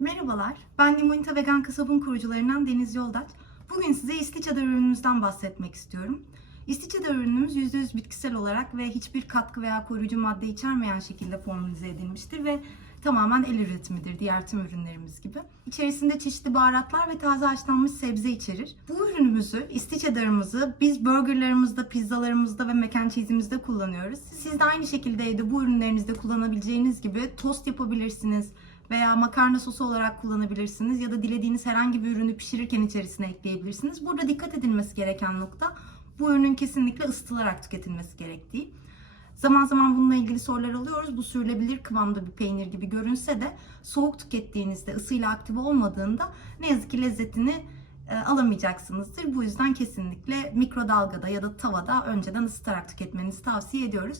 Merhabalar, ben Limonita Vegan Kasabın kurucularından Deniz Yoldaç. Bugün size İsli Çadar ürünümüzden bahsetmek istiyorum. İsli Çadar ürünümüz %100 bitkisel olarak ve hiçbir katkı veya koruyucu madde içermeyen şekilde formülize edilmiştir ve tamamen el üretimidir diğer tüm ürünlerimiz gibi. İçerisinde çeşitli baharatlar ve taze haşlanmış sebze içerir. Bu ürünümüzü, İsli Çadar'ımızı biz burgerlarımızda, pizzalarımızda ve mac and cheese'imizde kullanıyoruz. Siz de aynı şekilde evde bu ürünlerinizde kullanabileceğiniz gibi tost yapabilirsiniz, veya makarna sosu olarak kullanabilirsiniz ya da dilediğiniz herhangi bir ürünü pişirirken içerisine ekleyebilirsiniz. Burada dikkat edilmesi gereken nokta bu ürünün kesinlikle ısıtılarak tüketilmesi gerektiği. Zaman zaman bununla ilgili sorular alıyoruz. Bu sürülebilir kıvamda bir peynir gibi görünse de soğuk tükettiğinizde ısıyla aktive olmadığında ne yazık ki lezzetini e, alamayacaksınızdır. Bu yüzden kesinlikle mikrodalgada ya da tavada önceden ısıtarak tüketmenizi tavsiye ediyoruz.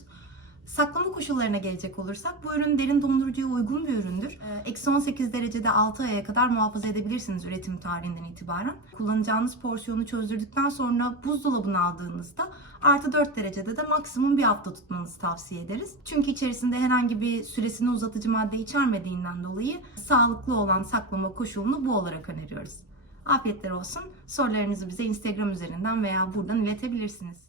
Saklama koşullarına gelecek olursak bu ürün derin dondurucuya uygun bir üründür. Ee, Eksi 18 derecede 6 aya kadar muhafaza edebilirsiniz üretim tarihinden itibaren. Kullanacağınız porsiyonu çözdürdükten sonra buzdolabına aldığınızda artı 4 derecede de maksimum bir hafta tutmanızı tavsiye ederiz. Çünkü içerisinde herhangi bir süresini uzatıcı madde içermediğinden dolayı sağlıklı olan saklama koşulunu bu olarak öneriyoruz. Afiyetler olsun. Sorularınızı bize Instagram üzerinden veya buradan iletebilirsiniz.